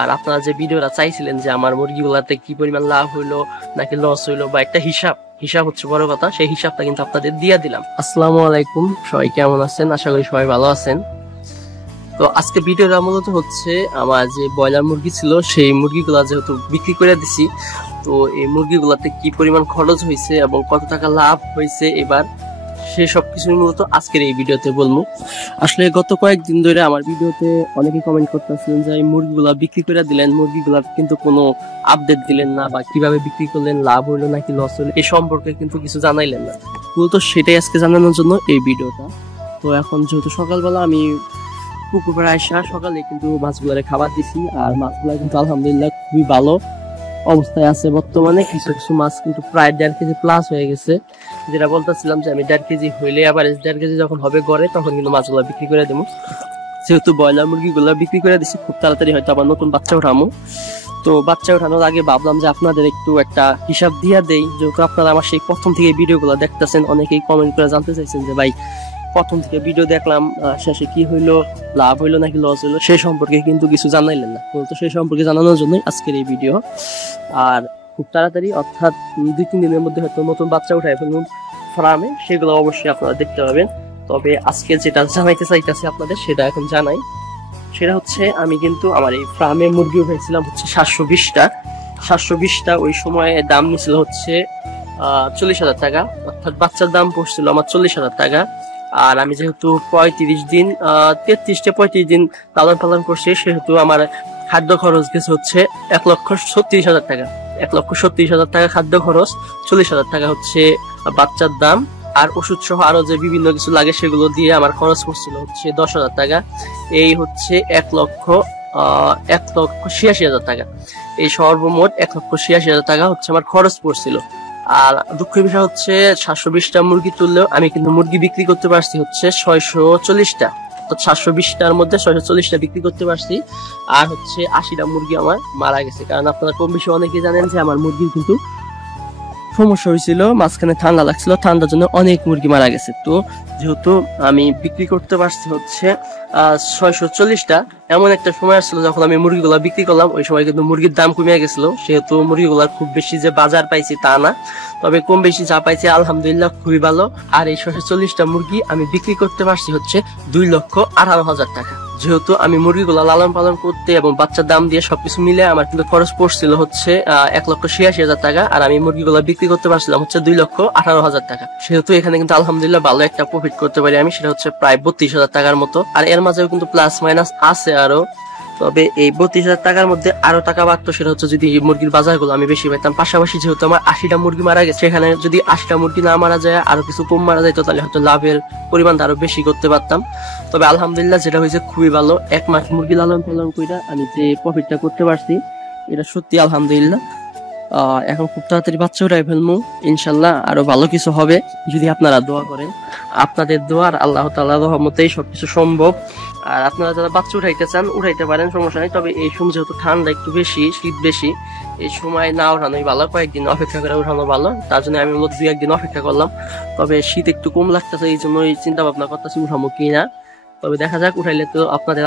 আর আপনারা যে ভিডিওটা চাইছিলেন যে আমার মুরগিগুলাতে কি পরিমাণ লাভ হইলো নাকি লস হইলো বা একটা হিসাব হচ্ছে বড় কথা, সেই হিসাবটা কিন্তু আপনাদের দিয়ে দিলাম। আসসালামু আলাইকুম, সবাই কেমন আছেন? আশা করি সবাই ভালো আছেন। তো আজকে ভিডিওটা মূলত হচ্ছে আমার যে ব্রয়লার মুরগি ছিল সেই মুরগিগুলা যেহেতু বিক্রি করে দিছি, তো এই মুরগিগুলাতে কি পরিমাণ খরচ হয়েছে এবং কত টাকা লাভ হয়েছে এবার, সে সবকিছুই মূলত আজকের এই ভিডিওতে বলবো। আসলে গত কয়েকদিন ধরে আমার ভিডিওতে অনেকে কমেন্ট করতেছিলেন যে এই মুরগিগুলা বিক্রি করে দিলেন, মুরগিগুলা কিন্তু কোনো আপডেট দিলেন না, বা কিভাবে বিক্রি করলেন, লাভ হইলো নাকি লস হইলো এই সম্পর্কে কিন্তু কিছু জানাইলেন না। মূলত সেটাই আজকে জানানোর জন্য এই ভিডিওটা। তো এখন যেহেতু সকালবেলা আমি পুকুর পাড়ে আসা সকালে কিন্তু মাছগুলারে খাবার দিছি, আর মাছগুলা কিন্তু আলহামদুলিল্লাহ খুবই ভালো অবস্থায় আছে বর্তমানে। কিছু কিছু মাছ কিন্তু প্রায় 1.5 কেজি প্লাস হয়ে গেছে, যেটা বলতেছিলাম যে আমি 1.5 কেজি হইলে আবার 1.5 কেজি যখন হবে গড়ে তখন কিন্তু মাছগুলা বিক্রি করে দেবো। যেহেতু ব্রয়লার মুরগিগুলা বিক্রি করে দিছি, খুব তাড়াতাড়ি হয়তো আবার নতুন বাচ্চা উঠামো। তো বাচ্চা ওঠানোর আগে ভাবলাম যে আপনাদের একটু একটা হিসাব দিয়ে দেই, যেহেতু আপনারা আমার সেই প্রথম থেকে ভিডিওগুলো দেখতেছেন, অনেকেই কমেন্ট করে জানতে চাইছেন যে ভাই প্রথম থেকে ভিডিও দেখলাম, শেষে কি হইলো, লাভ হইলো নাকি লস হইলো, সেই সম্পর্কে কিন্তু কিছু জানাইলেন না। তো সেই সম্পর্কে জানানোর জন্যই আজকের এই ভিডিও। আর খুব তাড়াতাড়ি অর্থাৎ 2-3 দিনের মধ্যে হয়তো নতুন বাচ্চা উঠায় ফেলুন ফার্মে, সেগুলো অবশ্যই আপনারা দেখতে পাবেন। তবে আজকে যেটা জানাইতে চাইতেছি আপনাদের সেটা এখন জানাই। সেটা হচ্ছে আমি কিন্তু আমার এই ফার্মে মুরগি উঠাইছিলাম হচ্ছে 720টা। ওই সময় দাম নিছিল হচ্ছে 40,000 টাকা, অর্থাৎ বাচ্চার দাম পড়ছিল আমার 40,000 টাকা। আর আমি যেহেতু 35 দিন 33-35 দিন লালন পালন করছি, সেহেতু আমার খাদ্য খরচ গেছে হচ্ছে 1,37,000 টাকা। 1,37,000 টাকা খাদ্য খরচ, 40,000 টাকা হচ্ছে বাচ্চার দাম, আর ওষুধ সহ আরো যে বিভিন্ন কিছু লাগে সেগুলো দিয়ে আমার খরচ পড়ছিল হচ্ছে 10,000 টাকা। এই হচ্ছে 1,86,000 টাকা। এই সর্বমোট 1,86,000 টাকা হচ্ছে আমার খরচ পড়ছিল। আর দুঃখের বিষয় হচ্ছে 720টা মুরগি তুললেও আমি কিন্তু মুরগি বিক্রি করতে পারছি হচ্ছে 640টা। তো 720টার মধ্যে 640টা বিক্রি করতে পারছি। আর হচ্ছে 80টা মুরগি আমার মারা গেছে, কারণ আপনারা কম বেশি অনেকেই জানেন যে আমার মুরগির কিন্তু সমস্যা হয়েছিল, মাঝখানে ঠান্ডা লাগছিল, ঠান্ডার জন্য অনেক মুরগি মারা গেছে। তো যেহেতু আমি বিক্রি করতে পারছি হচ্ছে 640টা, এমন একটা সময় আসছিল যখন আমি মুরগিগুলা বিক্রি করলাম, ওই সময় কিন্তু মুরগির দাম কমে গেছিল। সেহেতু মুরগিগুলার খুব বেশি যে বাজার পাইছি তা না, তবে কম বেশি যা পাইছি আলহামদুলিল্লাহ খুবই ভালো। আর এই 640টা মুরগি আমি বিক্রি করতে পারছি হচ্ছে 2,18,000 টাকা। যেহেতু আমি মুরগিগুলা লালন পালন করতে এবং বাচ্চার দাম দিয়ে সবকিছু মিলে আমার কিন্তু খরচ পড়ছিল হচ্ছে 1,86,000 টাকা, আর আমি মুরগিগুলা বিক্রি করতে পারছিলাম হচ্ছে 2,18,000 টাকা। সেহেতু এখানে কিন্তু আলহামদুলিল্লাহ ভালো একটা প্রফিট করতে পারি আমি, সেটা হচ্ছে প্রায় 32,000 টাকার মতো। আর এর মাঝেও কিন্তু প্লাস মাইনাস আছে আরো, তবে এই 32,000 টাকার মধ্যে আরো টাকা বাড়তো, সেটা হচ্ছে যদি মুরগির বাজারগুলো আমি বেশি পাইতাম। পাশাপাশি যেহেতু আমার 80টা মুরগি মারা গেছে, সেখানে যদি 80টা মুরগি না মারা যায়, আরো কিছু কম মারা যায়, তাহলে হয়তো লাভের পরিমাণটা আরো বেশি করতে পারতাম। তবে আলহামদুলিল্লাহ যেটা হয়েছে খুবই ভালো, 1 মাস মুরগি লালন পালন করে আমি যে প্রফিটটা করতে পারছি, এটা সত্যি আলহামদুলিল্লাহ। এখন খুব তাড়াতাড়ি বাচ্চা উঠাই ফেলবো, ইনশাল্লাহ আরো ভালো কিছু হবে যদি আপনারা দোয়া করেন। আপনাদের দোয়া আর আল্লাহ তাআলার রহমতেই সবকিছু সম্ভব। আর আপনারা যারা বাচ্চা উঠাইতে চান উঠাইতে পারেন, সমস্যা নেই। তবে এই সময় যেহেতু ঠান্ডা একটু বেশি, শীত বেশি, এই সময় না উঠানোই ভালো, কয়েকদিন অপেক্ষা করে উঠানো ভালো। তার জন্য আমি মূলত 2-1 দিন অপেক্ষা করলাম। তবে শীত একটু কম লাগতেছে, এই জন্য চিন্তা ভাবনা করতেছি উঠাবো কিনা। তবে দেখা যাক, উঠাইলে তো আপনাদের